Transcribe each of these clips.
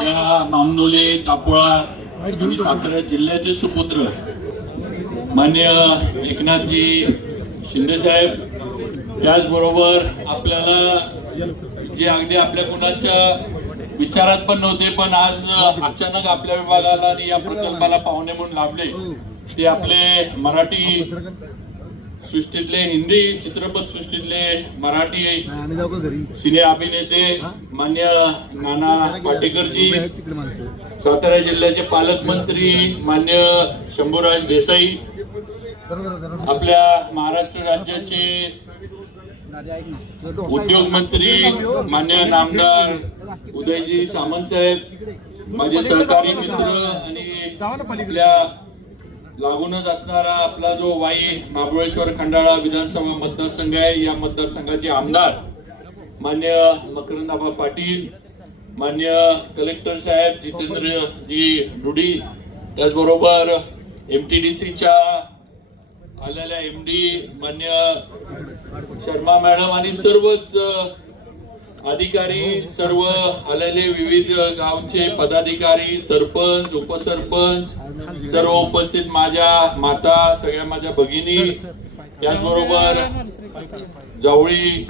आपल्या मामनोले तापोळा आणि सातारा जिल्ह्याचे सुपुत्र मान्य एकनाथजी शिंदेसाहेब त्याचबरोबर आपल्याला जे अगदी आपल्या कुणाच्या विचारात पण नव्हते पण आज अचानक आपल्या विभागाला आणि या प्रकल्पाला पाहुणे म्हणून लाभले ते आपले मराठी सृष्टीतले हिंदी चित्रपट सृष्टीतले मराठी सिने अभिनेते मान्य नाना पाटेकरजी सातारा जिल्ह्याचे पालकमंत्री मान्य शंभूराज देसाई आपल्या महाराष्ट्र राज्याचे उद्योग मंत्री मान्य नामदार उदयजी सामंत साहेब माझे सहकारी मित्र आणि आपल्या लागूनच असणारा आपला जो वाई महाबळेश्वर खंडाळा विधानसभा मतदारसंघ आहे या मतदारसंघाचे आमदार मान्य मकरंदाबा पाटील मान्य कलेक्टर साहेब जितेंद्रजी डुडी त्याचबरोबर एम टी डी सीच्या आलेल्या एम डी मान्य शर्मा मॅडम आणि सर्वच अधिकारी सर्व आलेले विविध गावचे पदाधिकारी सरपंच उपसरपंच सर्व उपस्थित माझ्या माता सगळ्या माझ्या भगिनी त्याचबरोबर जावळी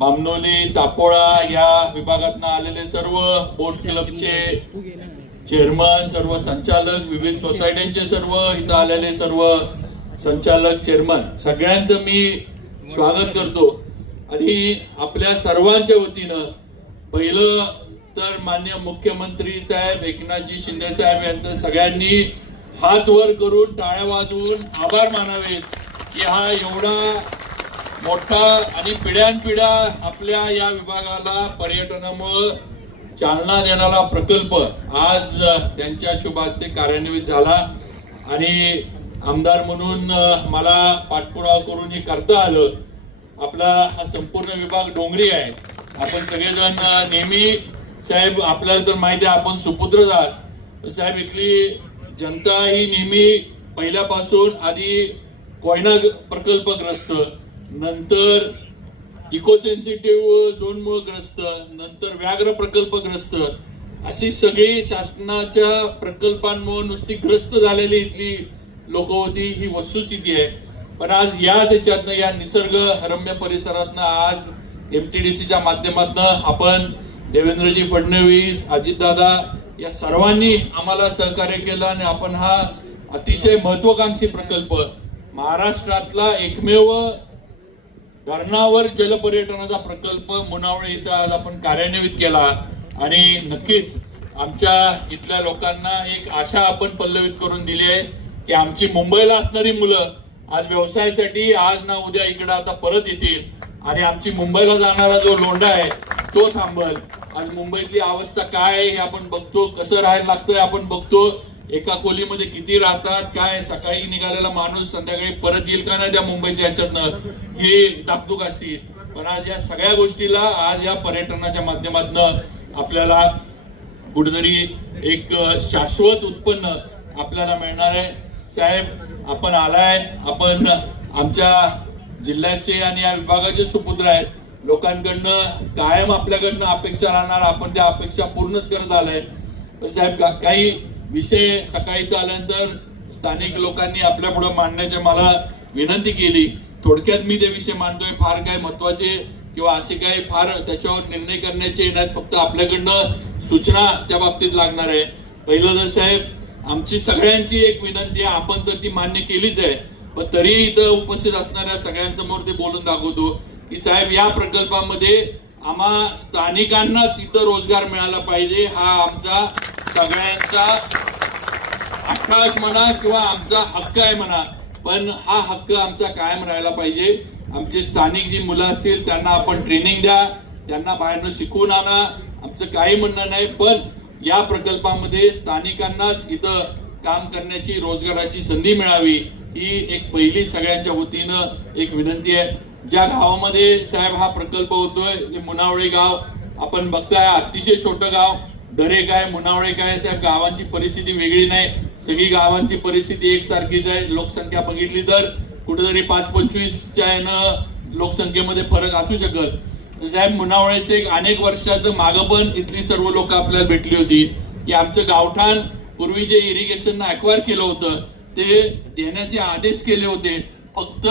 मामनोली तापोळा या विभागातनं आलेले सर्व बोट क्लबचे चेअरमन सर्व संचालक विविध सोसायट्यांचे सर्व इथं आलेले सर्व संचालक चेअरमन सगळ्यांचं मी स्वागत करतो. आणि आपल्या सर्वांच्या वतीनं पहिलं तर मान्य मुख्यमंत्री साहेब एकनाथजी शिंदे साहेब यांचं सगळ्यांनी हात वर करून टाळ्या वाजवून आभार मानावेत की हा एवढा मोठा आणि पिढ्यानपिढ्या आपल्या या विभागाला पर्यटनामुळं चालना देणारा प्रकल्प आज त्यांच्या शुभ हस्ते कार्यान्वित झाला. आणि आमदार म्हणून मला पाठपुरावा करून हे करता आलं. आपला हा संपूर्ण विभाग डोंगरी आहे. आपण सगळेजण नेहमी साहेब आपल्याला तर माहिती आहे आपण सुपुत्र आहात. साहेब इथली जनता ही नेहमी पहिल्यापासून आधी कोयना प्रकल्पग्रस्त नंतर इको सेन्सिटिव्ह झोनमुळे ग्रस्त नंतर व्याघ्र प्रकल्पग्रस्त अशी सगळी शासनाच्या प्रकल्पांमुळे नुसती ग्रस्त झालेली इथली लोक होती ही वस्तुस्थिती आहे. पण आज याच याच्यातनं या निसर्ग रम्य परिसरातनं आज एम टी डी सीच्या माध्यमातनं आपण देवेंद्रजी फडणवीस अजितदादा या सर्वांनी आम्हाला सहकार्य केलं आणि आपण हा अतिशय महत्वाकांक्षी प्रकल्प महाराष्ट्रातला एकमेव धरणावर जलपर्यटनाचा प्रकल्प मुनावळे इथं आज आपण कार्यान्वित केला. आणि नक्कीच आमच्या इथल्या लोकांना एक आशा आपण पल्लवित करून दिली आहे की आमची मुंबईला असणारी मुलं आज व्यवसायासाठी आज ना उद्या इकडं आता परत येतील. आणि आमची मुंबईला जाणारा जो लोंढा आहे तो थांबल. आज मुंबईतली अवस्था काय आहे हे आपण बघतो कसं राहायला लागतंय आपण बघतो. एका खोलीमध्ये किती राहतात काय सकाळी निघालेला माणूस संध्याकाळी परत येईल का नाही त्या मुंबईच्या याच्यातनं ही दाबदूक असतील पण आज या सगळ्या गोष्टीला आज या पर्यटनाच्या माध्यमातनं आपल्याला कुठेतरी एक शाश्वत उत्पन्न आपल्याला मिळणार आहे. साहेब आपण आलाय. आपण आमच्या जिल्ह्याचे आणि या विभागाचे सुपुत्र आहेत. लोकांकडनं कायम आपल्याकडनं अपेक्षा राहणार. आपण त्या अपेक्षा पूर्णच करत आलाय. पण साहेब काही विषय सकाळी तर आल्यानंतर स्थानिक लोकांनी आपल्या पुढे मांडण्याची मला विनंती केली. थोडक्यात मी ते विषय मांडतोय. फार काय महत्त्वाचे किंवा असे काही फार त्याच्यावर निर्णय करण्याचे नाहीत. फक्त आपल्याकडनं सूचना त्या बाबतीत लागणार आहे. पहिलं तर साहेब आमची सगळ्यांची एक विनंती आहे. आपण तर ती मान्य केलीच आहे. पण तरी इथं उपस्थित असणाऱ्या सगळ्यांसमोर ते बोलून दाखवतो की साहेब या प्रकल्पामध्ये आम्हा स्थानिकांनाच इथं रोजगार मिळाला पाहिजे. हा आमचा सगळ्यांचा अठ्ठास म्हणा किंवा आमचा हक्क आहे म्हणा. पण हा हक्क आमचा कायम राहायला पाहिजे. आमचे स्थानिक जी मुलं असतील त्यांना आपण ट्रेनिंग द्या. त्यांना बाहेरनं शिकवून आणा. आमचं काही म्हणणं नाही पण या प्रकल्पामध्ये स्थानिकांनाच इथं काम करण्याची रोजगाराची संधी मिळावी ही एक पहिली सगळ्यांच्या वतीनं एक विनंती आहे. ज्या गावामध्ये साहेब हा प्रकल्प होतोय ते मुनावळे गाव आपण बघताय अतिशय छोटं गाव दरे काय मुनावळे काय साहेब गावांची परिस्थिती वेगळी नाही. सगळी गावांची परिस्थिती एकसारखीच आहे. लोकसंख्या बघितली तर कुठेतरी पाच पंचवीसच्या यानं लोकसंख्येमध्ये फरक असू शकत. साहेब मुनावळ्याचं एक अनेक वर्षाचं मागं पण इथली सर्व लोक आपल्याला भेटली होती. की आमचं गावठाण पूर्वी जे इरिगेशन अक्वायर केलं होतं ते देण्याचे आदेश केले होते. फक्त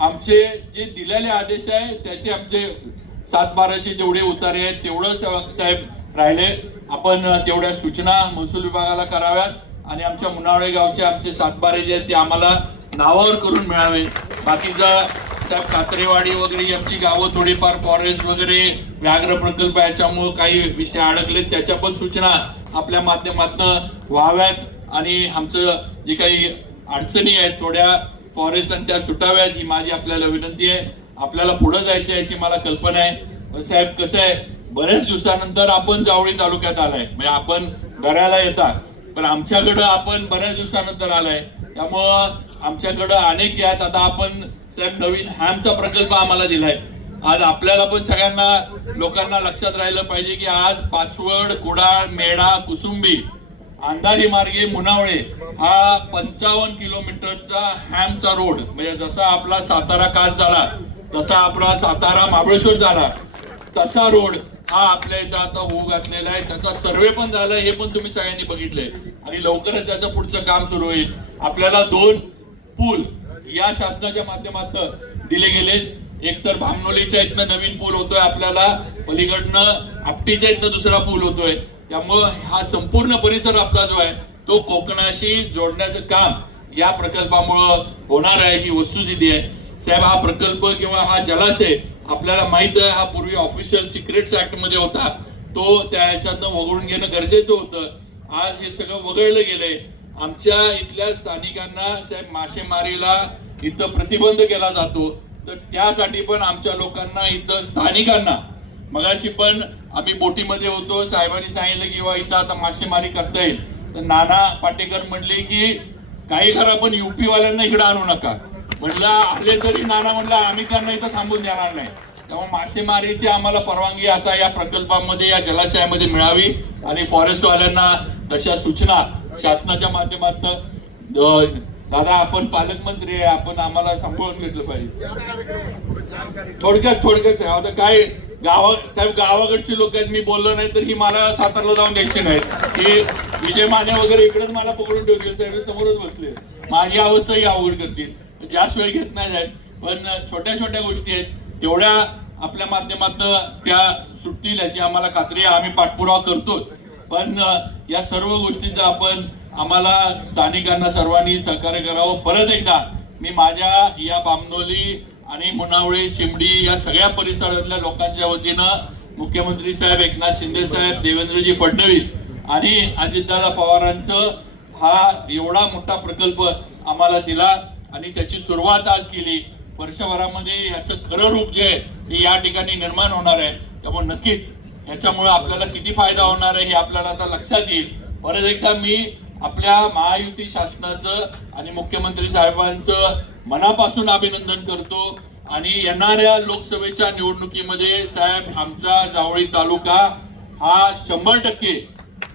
आमचे जे दिलेले आदेश आहे त्याचे आमचे सात बाराचे जेवढे उतारे आहेत तेवढं सा- साहेब राहिले. आपण तेवढ्या सूचना महसूल विभागाला कराव्यात आणि आमच्या मुनावळे गावचे आमचे सातबारे जे आहेत ते आम्हाला नावावर करून मिळावे. बाकीचा साहेब कात्रेवाडी वगैरे आमची गावं थोडीफार फॉरेस्ट वगैरे व्याघ्र प्रकल्प याच्यामुळे काही विषय अडकलेत. त्याच्या पण सूचना आपल्या माध्यमातून व्हाव्यात आणि आमचं जे काही अडचणी आहेत थोड्या फॉरेस्ट आणि त्या सुटाव्यात ही माझी आपल्याला विनंती आहे. आपल्याला पुढे जायचं याची मला कल्पना आहे. पण साहेब कसं आहे बऱ्याच दिवसानंतर आपण जावळी तालुक्यात आलाय. म्हणजे आपण दऱ्याला येतात पण आमच्याकडं आपण बऱ्याच दिवसानंतर आलाय. त्यामुळं आमच्याकडं अनेक आहेत आता आपण साहेब नवीन हॅमचा प्रकल्प आम्हाला दिलाय. आज आपल्याला पण सगळ्यांना लोकांना लक्षात राहिलं पाहिजे की आज पाचवड कुडाळ मेढा कुसुंबी अंधारी मार्गे मुनावळे हा पंचावन्न किलोमीटरचा हॅमचा रोड. म्हणजे जसा आपला सातारा कास झाला तसा आपला सातारा महाबळेश्वर झाला तसा रोड हा आपल्या इथं आता होऊ घातलेला आहे. त्याचा सर्वे पण झालाय हे पण तुम्ही सगळ्यांनी बघितलंय. आणि लवकरच त्याचं पुढचं काम सुरू होईल. आपल्याला दोन पूल या शासनाच्या माध्यमातून दिले गेले. एक तर भामनोलीच्या इथनं नवीन पूल होतोय आपल्याला. पलीकडनं आपटीच्या इथनं दुसरा पूल होतोय. त्यामुळं हा संपूर्ण परिसर आपला जो आहे तो कोकणाशी जोडण्याचं काम या प्रकल्पामुळं होणार आहे ही वस्तुस्थिती आहे. साहेब हा प्रकल्प किंवा हा जलाशय आपल्याला माहीत आहे हा पूर्वी ऑफिशियल सिक्रेट्स ऍक्टमध्ये होता. तो त्या ह्याच्यातनं वगळून घेणं गरजेचं होतं. आज हे सगळं वगळलं गेलंय. आमच्या इथल्या स्थानिकांना साहेब मासेमारीला इथं प्रतिबंध केला जातो. तर त्यासाठी पण आमच्या लोकांना इथं स्थानिकांना मगाशी पण आम्ही बोटीमध्ये होतो साहेबांनी सांगितलं की "वा इथं आता मासेमारी करता येईल. तर नाना पाटेकर म्हणले की काही करा पण युपी वाल्यांना इकडे आणू नका. म्हणलं आले तरी नाना म्हणलं आम्ही त्यांना इथं थांबून देणार नाही. त्यामुळे मासेमारीची आम्हाला परवानगी आता या प्रकल्पामध्ये या जलाशयामध्ये मिळावी आणि फॉरेस्ट वाल्यांना तशा सूचना शासनाच्या माध्यमातून दादा आपण पालकमंत्री आहे आपण आम्हाला सांभाळून घेतलं पाहिजे. थोडक्यात थोडक्यात. आता काय गावा साहेब गावाकडची लोक आहेत मी बोललो नाही तर ही मला सातारला जाऊन द्यायची नाहीत. की विजय माने वगैरे इकडेच मला पकडून ठेवतील साहेब समोरच बसले माझी अवस्था ही अवघड करतील. जास्त वेळ घेत नाही साहेब. पण छोट्या छोट्या गोष्टी आहेत. तेवढ्या आपल्या माध्यमातून त्या सुटतील याची आम्हाला खात्री आहे. आम्ही पाठपुरावा करतो पण या सर्व गोष्टींचा आपण आम्हाला स्थानिकांना सर्वांनी सहकार्य करावं. परत एकदा मी माझ्या या बामनोली आणि मुनावळे शिमडी या सगळ्या परिसरातल्या लोकांच्या वतीनं मुख्यमंत्री साहेब एकनाथ शिंदे साहेब देवेंद्रजी फडणवीस आणि अजितदादा पवारांचं हा एवढा मोठा प्रकल्प आम्हाला दिला आणि त्याची सुरुवात आज केली. वर्षभरामध्ये याचं खरं रूप जे आहे ते या ठिकाणी निर्माण होणार आहे. त्यामुळे नक्कीच याच्यामुळे आपल्याला किती फायदा होणार आहे हे आपल्याला आता लक्षात येईल. परत एकदा मी आपल्या महायुती शासनाचं आणि मुख्यमंत्री साहेबांचं मनापासून अभिनंदन करतो आणि येणाऱ्या लोकसभेच्या निवडणुकीमध्ये साहेब आमचा जावळी तालुका हा शंभर टक्के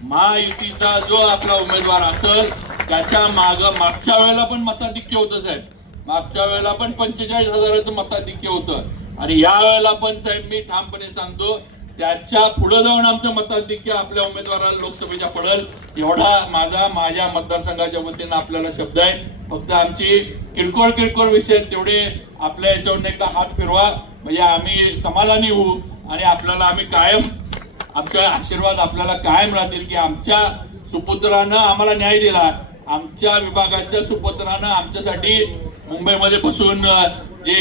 महायुतीचा जो आपला उमेदवार असेल त्याच्या माग मागच्या वेळेला पण मताधिक्य होतं साहेब. मागच्या वेळेला पण पंचेचाळीस हजाराचं मताधिक्य होतं. आणि या वेळेला पण साहेब मी ठामपणे सांगतो त्याच्या पुढे जाऊन आमचं मताधिक्य आपल्या उमेदवाराला लोकसभेच्या पडेल एवढा माझा माझ्या मतदारसंघाच्या वतीनं आपल्याला शब्द आहे. फक्त आमची किरकोळ किरकोळ विषय आहेत, तेवढे आपल्या याच्यावरून एकदा हात फिरवा. म्हणजे आम्ही समाधानी होऊ आणि आपल्याला आम्ही कायम आमचा आशीर्वाद आपल्याला कायम राहतील की आमच्या सुपुत्रानं आम्हाला न्याय दिला. आमच्या विभागाच्या सुपुत्रानं आमच्यासाठी मुंबईमध्ये बसून जे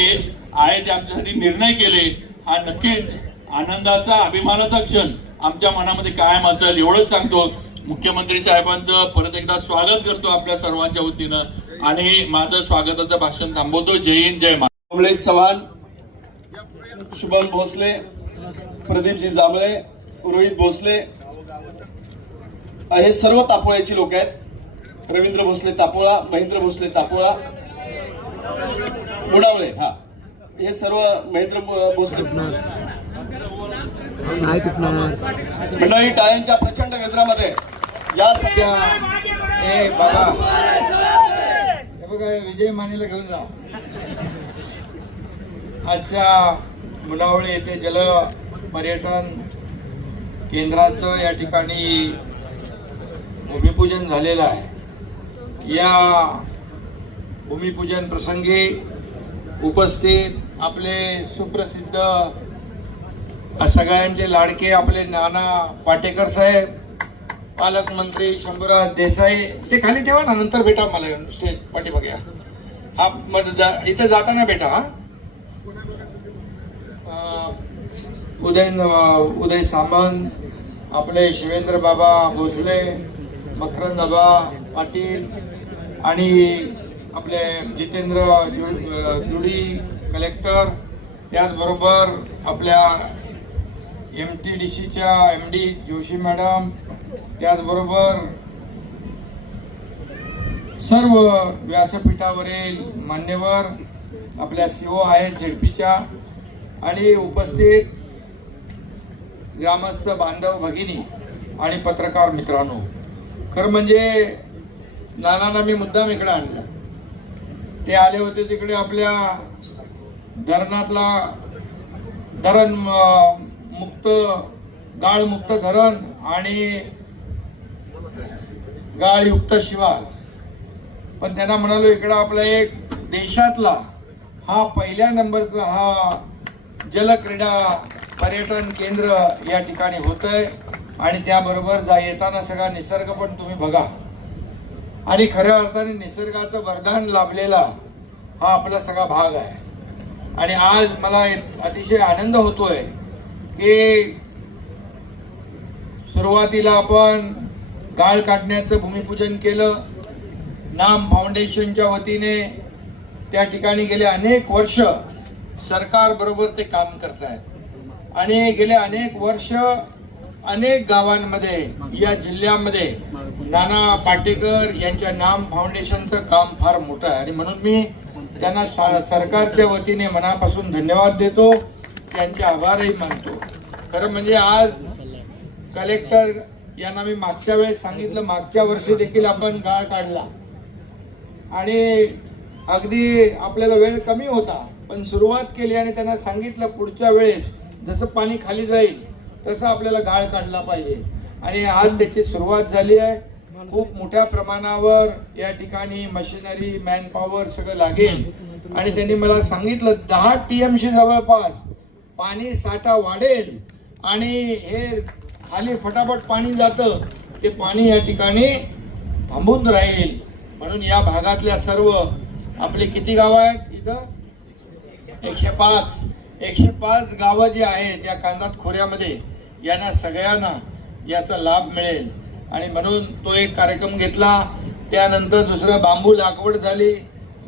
आहे ते आमच्यासाठी निर्णय केले. हा नक्कीच आनंदाचा अभिमानाचा क्षण आमच्या मनामध्ये कायम असेल एवढंच सांगतो. मुख्यमंत्री साहेबांचं परत एकदा स्वागत करतो आपल्या सर्वांच्या वतीनं. आणि माझं स्वागताचं भाषण थांबवतो. जय हिंद जय महाराज चव्हाण शुभम भोसले प्रदीपजी जांभळे रोहित भोसले. हे सर्व तापोळ्याची लोक आहेत. रवींद्र भोसले तापोळा महेंद्र भोसले तापोळा. मुडावळे हा. हे सर्व महेंद्र भोसले. नाही तुटणार. मंडळी टाळ्यांच्या प्रचंड गजरामध्ये. या सध्या हे बघा हे बघा हे विजय मानेला घेऊन जा. आजच्या मुलावळे येथे जल पर्यटन केंद्राचं या ठिकाणी भूमिपूजन झालेलं आहे. या भूमिपूजन प्रसंगी उपस्थित आपले सुप्रसिद्ध सगळ्यांचे लाडके आपले नाना पाटेकर साहेब पालकमंत्री शंभूराज देसाई ते खाली ठेवा ना नंतर भेटा मला स्टेज पाठीमाग या. हा मग जा- इथं जाताना भेटा हा उदय उदय सामंत आपले शिवेंद्र बाबा भोसले मकरंद बाबा पाटील आणि आपले जितेंद्र जुडी कलेक्टर त्याचबरोबर आपल्या एम टी डी सीच्या एम डी जोशी मॅडम त्याचबरोबर सर्व व्यासपीठावरील मान्यवर आपल्या सीओ आहेत झेडपीच्या आणि उपस्थित ग्रामस्थ बांधव भगिनी आणि पत्रकार मित्रांनो. खरं म्हणजे नानांना मी मुद्दाम इकडे आणलं. ते आले होते तिकडे आपल्या धरणातला धरण मुक्त गाळमुक्त धरण आणि गाळयुक्त शिवार. पण त्यांना म्हणालो इकडं आपला एक देशातला हा पहिल्या नंबरचा हा जलक्रीडा पर्यटन केंद्र या ठिकाणी होतं आहे आणि त्याबरोबर जा येताना सगळा निसर्ग पण तुम्ही बघा. आणि खऱ्या अर्थाने निसर्गाचं वरदान लाभलेला हा आपला सगळा भाग आहे. आणि आज मला अतिशय आनंद होतोय की सुरुवातीला आपण गाळ काढण्याचं भूमिपूजन केलं. नाम फाउंडेशनच्या वतीने त्या ठिकाणी गेले अनेक वर्ष सरकारबरोबर ते काम करत आहेत आणि गेले अनेक वर्ष अनेक गावांमध्ये या जिल्ह्यामध्ये नाना पाटेकर यांच्या नाम फाउंडेशनचं काम फार मोठं आहे. आणि म्हणून मी त्यांना सा- सरकारच्या वतीने मनापासून धन्यवाद देतो. त्यांचे आभारही मानतो. खरं म्हणजे आज कलेक्टर यांना मी मागच्या वेळेस सांगितलं मागच्या वर्षी देखील आपण गाळ काढला. आणि अगदी आपल्याला वेळ कमी होता पण सुरुवात केली आणि त्यांना सांगितलं पुढच्या वेळेस जसं पाणी खाली जाईल तसं आपल्याला गाळ काढला पाहिजे. आणि आज त्याची सुरुवात झाली आहे. खूप मोठ्या प्रमाणावर या ठिकाणी मशिनरी मॅन पॉवर सगळं लागेल. आणि त्यांनी मला सांगितलं दहा टी एम शी जवळपास पाणी साठा वाढेल आणि हे खाली फटाफट पाणी जातं ते पाणी या ठिकाणी थांबून राहील. म्हणून या भागातल्या सर्व आपले किती गावं आहेत इथं? एकशे पाच. एकशे पाच गावं जी आहेत या कांदात खोऱ्यामध्ये यांना सगळ्यांना याचा लाभ मिळेल. आणि म्हणून तो एक कार्यक्रम घेतला. त्यानंतर दुसरं बांबू लागवड झाली.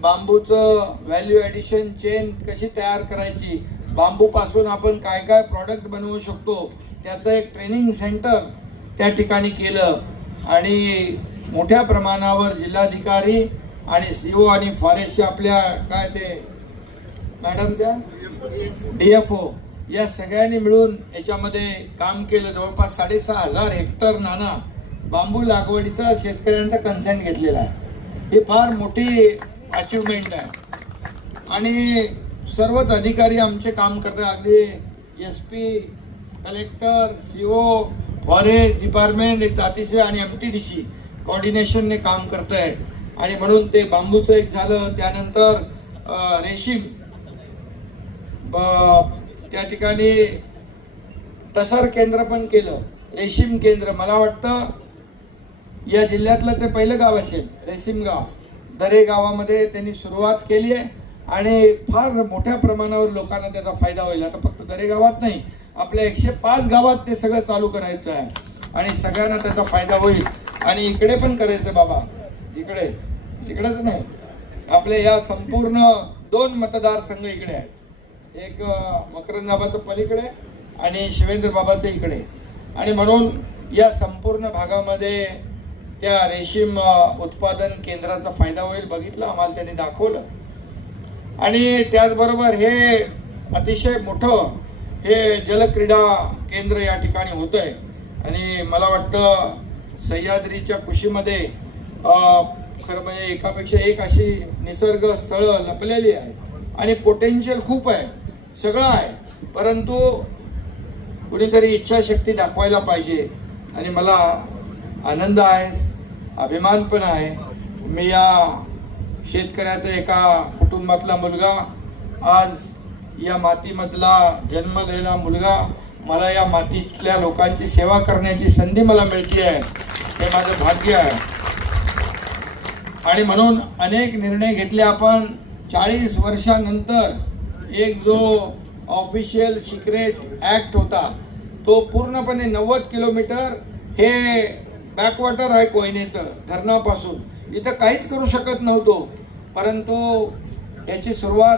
बांबूचं व्हॅल्यू ॲडिशन चेन कशी तयार करायची? बांबूपासून आपण काय काय प्रॉडक्ट बनवू शकतो त्याचं एक ट्रेनिंग सेंटर त्या ठिकाणी केलं. आणि मोठ्या प्रमाणावर जिल्हाधिकारी आणि सी ओ आणि फॉरेस्टचे आपल्या काय ते मॅडम त्या? डी एफ ओ या सगळ्यांनी मिळून याच्यामध्ये काम केलं. जवळपास साडेसहा हजार हेक्टर नाना बांबू लागवडीचा शेतकऱ्यांचा कन्सेंट घेतलेला आहे. ही फार मोठी अचिव्हमेंट आहे. आणि सर्वच अधिकारी आमचे काम करतात. अगदी S P collector C O forest department एक अतिशय आणि एम टी डी सी कॉर्डिनेशनने काम करत आहे आणि म्हणून ते बांबूचं एक झालं. त्यानंतर रेशीम ब- त्या ठिकाणी टसर केंद्र पण केलं. रेशीम केंद्र. मला वाटतं या जिल्ह्यातलं ते पहिलं गाव असेल रेशीम गाव. दरे गावामध्ये त्यांनी सुरुवात केली आहे. आणि फार मोठ्या प्रमाणावर लोकांना त्याचा फायदा होईल. आता फक्त दरे गावात नाही आपल्या एकशे पाच गावात ते सगळं चालू करायचं आहे. आणि सगळ्यांना त्याचा फायदा होईल. आणि इकडे पण करायचं बाबा. इकडे. इकडेच नाही. आपले या संपूर्ण दोन मतदारसंघ इकडे आहेत. एक मकरंदाबाचं पलीकडे आणि शिवेंद्र बाबाचं इकडे. आणि म्हणून या संपूर्ण भागामध्ये त्या रेशीम उत्पादन केंद्राचा फायदा होईल. बघितलं आम्हाला त्यांनी दाखवलं. आणि त्याचबरोबर हे अतिशय मोठं हे जलक्रीडा केंद्र या ठिकाणी होत आहे आणि मला वाटतं सह्याद्रीच्या कुशीमध्ये खरं म्हणजे एकापेक्षा एक अशी निसर्ग स्थळं लपलेली आहेत. आणि पोटेन्शियल खूप आहे. सगळं आहे. परंतु कुणीतरी इच्छाशक्ती दाखवायला पाहिजे. आणि मला आनंद आहे अभिमान पण आहे. मी या शेतकऱ्याचा एका कुटुंबातला मुलगा आज या मातीमधला जन्मलेला मुलगा मला या मातीतल्या लोकांची सेवा करण्याची संधी मला मिळते आहे हे माझं भाग्य आहे. आणि म्हणून अनेक निर्णय घेतले आपण. चाळीस वर्षानंतर एक जो ऑफिशियल सिक्रेट ॲक्ट होता तो पूर्णपणे नव्वद किलोमीटर हे बॅकवॉटर आहे कोयनेचं धरणापासून. इथं काहीच करू शकत नव्हतो. परंतु याची सुरुवात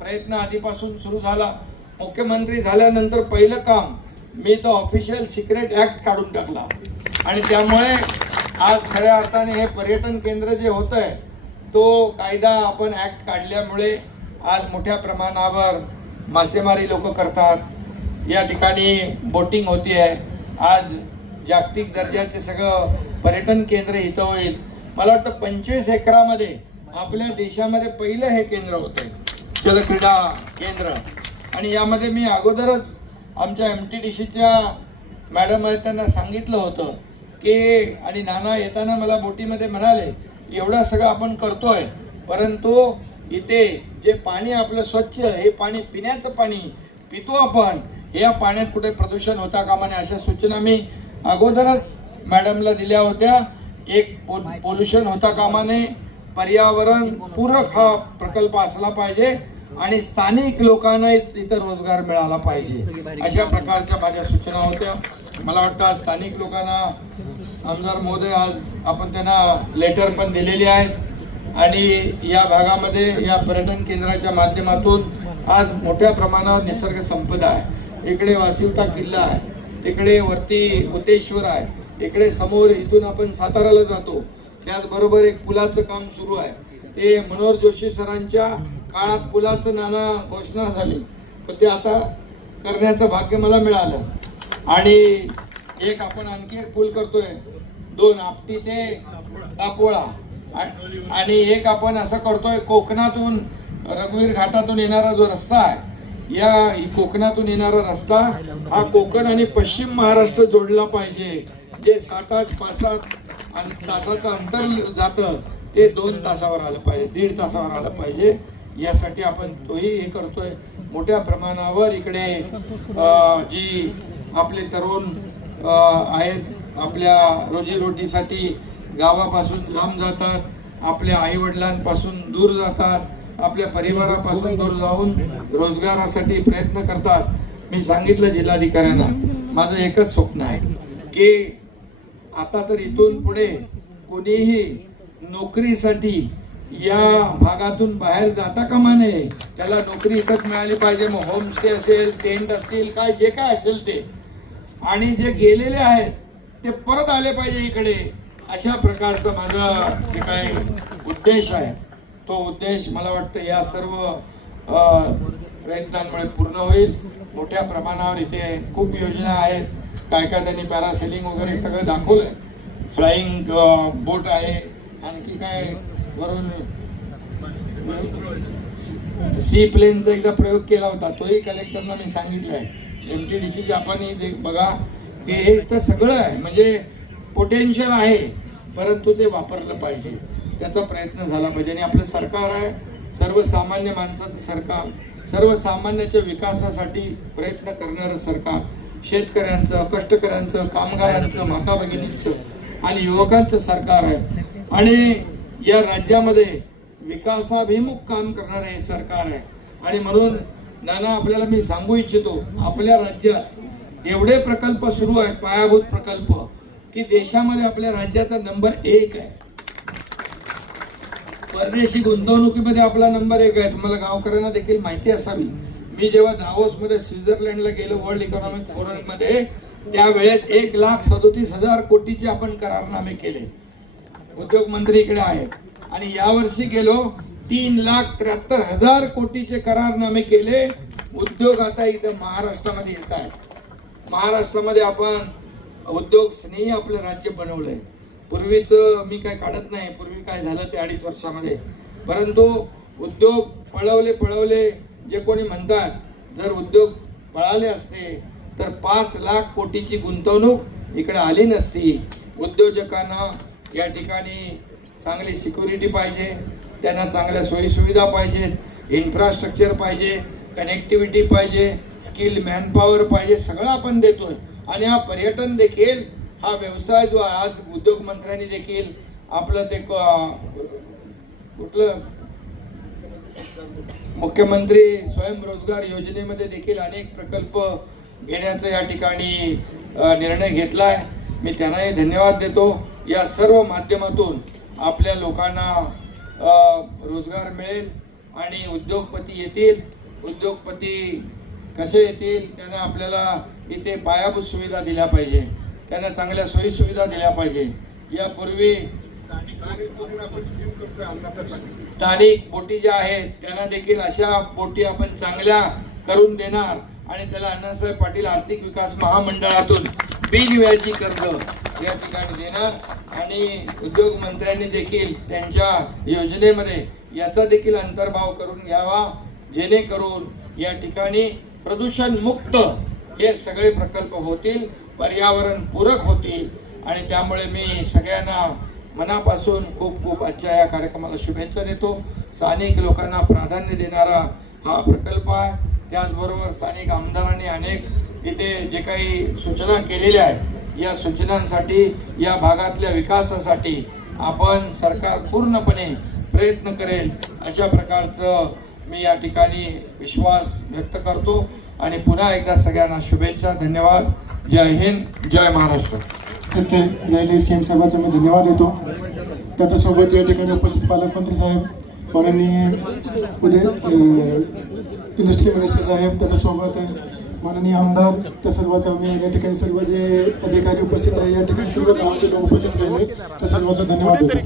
प्रयत्न आधीपासून सुरू झाला. मुख्यमंत्री झाल्यानंतर पहिलं काम मी तो ऑफिशियल सिक्रेट ॲक्ट काढून टाकला. आणि त्यामुळे आज खऱ्या अर्थाने हे पर्यटन केंद्र जे होतं आहे तो कायदा आपण ॲक्ट काढल्यामुळे आज मोठ्या प्रमाणावर मासेमारी लोक करतात. या ठिकाणी बोटिंग होती आहे आज जागतिक दर्जाचे सगळं पर्यटन केंद्र इथं होईल. मला वाटतं पंचवीस एकरामध्ये आपल्या देशामध्ये पहिलं हे केंद्र होतं जलक्रीडा केंद्र. आणि यामध्ये मी अगोदरच आमच्या एम टी डी सीच्या मॅडम आहेत त्यांना सांगितलं होतं की आणि नाना येताना मला बोटीमध्ये म्हणाले एवढं सगळं आपण करतोय परंतु इथे जे पाणी आपलं स्वच्छ हे पाणी पिण्याचं पाणी पितो आपण. या पाण्यात कुठे प्रदूषण होता कामा नये अशा सूचना मी अगोदरच मॅडमला दिल्या होत्या. एक पोल्युशन होता कामा नये पर्यावरण पूरक हा प्रकल्प असला पाहिजे आणि स्थानिक लोकांना इथं रोजगार मिळाला पाहिजे. अशा प्रकारच्या माझ्या सूचना होत्या. मला वाटतं आज स्थानिक लोकांना आमदार महोदय आज आपण त्यांना लेटर पण दिलेली आहेत. आणि या भागामध्ये या पर्यटन केंद्राच्या माध्यमातून आज मोठ्या प्रमाणावर निसर्ग संपदा आहे. इकडे वासिवटा किल्ला आहे. तिकडे वरती उतेश्वर आहे. इकडे समोर इथून आपण साताराला जातो. त्याचबरोबर एक पुलाचं काम सुरू आहे. ते मनोहर जोशी सरांच्या काळात पुलाचं नाना घोषणा झाली. पण ते आता करण्याचं भाग्य मला मिळालं. आणि एक आपण आणखी एक पूल करतोय. दोन आपटी ते तापोळा आणि एक आपण असं करतोय कोकणातून रघुवीर घाटातून येणारा जो रस्ता आहे या कोकणातून येणारा रस्ता हा कोकण आणि पश्चिम महाराष्ट्र जोडला पाहिजे. जे सात आठ पाच सात तासाचं अंतर जातं ते दोन तासावर आलं पाहिजे दीड तासावर आलं पाहिजे. यासाठी आपण तोही हे करतोय. मोठ्या प्रमाणावर इकडे जी आपले तरुण आहेत आपल्या रोजीरोटीसाठी गावापासून लांब जातात आपल्या आईवडिलांपासून दूर जातात. आपल्या परिवारापासून दूर जाऊन रोजगारासाठी प्रयत्न करतात. मी सांगितलं जिल्हाधिकाऱ्यांना माझं एकच स्वप्न आहे की आता तर इथून पुढे कोणीही नोकरीसाठी या भागातून बाहेर जाता कामा नये. त्याला नोकरी इथंच मिळाली पाहिजे मग होमस्टे असेल टेंट असतील काय जे काय असेल ते. आणि जे गेलेले आहेत ते परत आले पाहिजे इकडे. अशा प्रकारचा माझा जे काय उद्देश आहे. तो उद्देश मला वाटतं या सर्व प्रयत्नांमुळे पूर्ण होईल. मोठ्या प्रमाणावर इथे खूप योजना आहेत. काय काय त्यांनी पॅरासेलिंग वगैरे सगळं दाखवलं फ्लाईंग बोट आहे. आणखी काय वरून सी प्लेनचा एकदा प्रयोग केला होता. तोही कलेक्टरना मी सांगितलंय. एम टी डी सीचे आपण बघा की हे तर सगळं आहे. म्हणजे पोटेन्शियल आहे परंतु ते वापरलं पाहिजे. त्याचा प्रयत्न झाला पाहिजे. आणि आपलं सरकार आहे सर्वसामान्य माणसाचं सरकार सर्वसामान्याच्या विकासासाठी प्रयत्न करणारं सरकार शेतकऱ्यांचं कष्टकऱ्यांचं कामगारांचं माता भगिनींचं आणि युवकांचं सरकार आहे. आणि या राज्यामध्ये विकासाभिमुख काम करणारं हे सरकार आहे. आणि म्हणून नाना आपल्याला मी सांगू इच्छितो आपल्या राज्यात एवढे प्रकल्प सुरू आहेत पायाभूत प्रकल्प की देशामध्ये आपल्या राज्याचा नंबर एक आहे. परदेशी गुंतवणुकीमध्ये आपला नंबर एक आहे. तुम्हाला गावकऱ्यांना देखील माहिती असावी. मी जेव्हा दावोसमध्ये स्वित्झर्लंडला गेलो वर्ल्ड इकॉनॉमिक फोरममध्ये त्यावेळेस एक लाख सदोतीस हजार कोटीचे आपण करारनामे केले. उद्योग मंत्री इकडे आहेत. आणि यावर्षी गेलो तीन लाख त्र्याहत्तर हजार कोटीचे करारनामे केले. उद्योग आता इथं महाराष्ट्रामध्ये येत आहेत. महाराष्ट्रामध्ये आपण उद्योग स्नेही आपलं राज्य बनवलंय. पूर्वीच मी काय काढत नाही पूर्वी काय झालं ते अडीच वर्षामध्ये. परंतु उद्योग पळवले पळवले जे कोणी म्हणतात जर उद्योग पळाले असते तर पाच लाख कोटीची गुंतवणूक इकडे आली नसती. उद्योजकांना या ठिकाणी चांगली सिक्युरिटी पाहिजे त्यांना चांगल्या सोयीसुविधा पाहिजेत इन्फ्रास्ट्रक्चर पाहिजे कनेक्टिव्हिटी पाहिजे स्किल मॅनपॉवर पाहिजे सगळं आपण देतोय. आणि हा पर्यटन देखील हा व्यवसाय जो आज उद्योग मंत्र्यांनी देखील आपलं ते क- कुठलं? मुख्यमंत्री स्वयंरोजगार योजनेमध्ये देखील अनेक प्रकल्प घेण्याचा या ठिकाणी निर्णय घेतला आहे मी त्यांनाही धन्यवाद देतो. या सर्व माध्यमातून आपल्या लोकांना रोजगार मिळेल आणि उद्योगपती येतील. उद्योगपती कसे येतील त्यांना आपल्याला इथे पायाभूत सुविधा दिल्या पाहिजे. त्यांना चांगल्या सोयीसुविधा दिल्या पाहिजे. यापूर्वी स्थानिक बोटी ज्या आहेत त्यांना देखील अशा बोटी आपण चांगल्या करून देणार. आणि त्याला अण्णासाहेब पाटील आर्थिक विकास महामंडळातून बिनव्याजी कर्ज या ठिकाणी देणार. आणि उद्योग मंत्र्यांनी देखील त्यांच्या योजनेमध्ये याचा देखील अंतर्भाव करून घ्यावा. जेणेकरून या ठिकाणी प्रदूषण मुक्त हे सगळे प्रकल्प होतील. पर्यावरण पूरक होतील आणि त्यामुळे मी सगळ्यांना मनापासून खूप खूप आजच्या या कार्यक्रमाला शुभेच्छा देतो. स्थानिक लोकांना प्राधान्य देणारा हा प्रकल्प आहे. त्याचबरोबर स्थानिक आमदारांनी अनेक इथे जे काही सूचना केलेल्या आहेत या सूचनांसाठी या भागातल्या विकासासाठी आपण सरकार पूर्णपणे प्रयत्न करेल अशा प्रकारचं मी या ठिकाणी विश्वास व्यक्त करतो. आणि पुन्हा एकदा सगळ्यांना शुभेच्छा धन्यवाद. जय हिंद जय महाराष्ट्र. तिथे गेले सी एम साहेबांचा मी धन्यवाद देतो. त्याच्यासोबत या ठिकाणी उपस्थित पालकमंत्री साहेब माननीय उदय इंडस्ट्री मिनिस्टर साहेब त्याच्यासोबत माननीय आमदार त्या सर्वांचा मी या ठिकाणी सर्व जे अधिकारी उपस्थित आहे या ठिकाणी शुभ गावाचे लोक उपस्थित राहिले त्या सर्वांचा धन्यवाद देतो.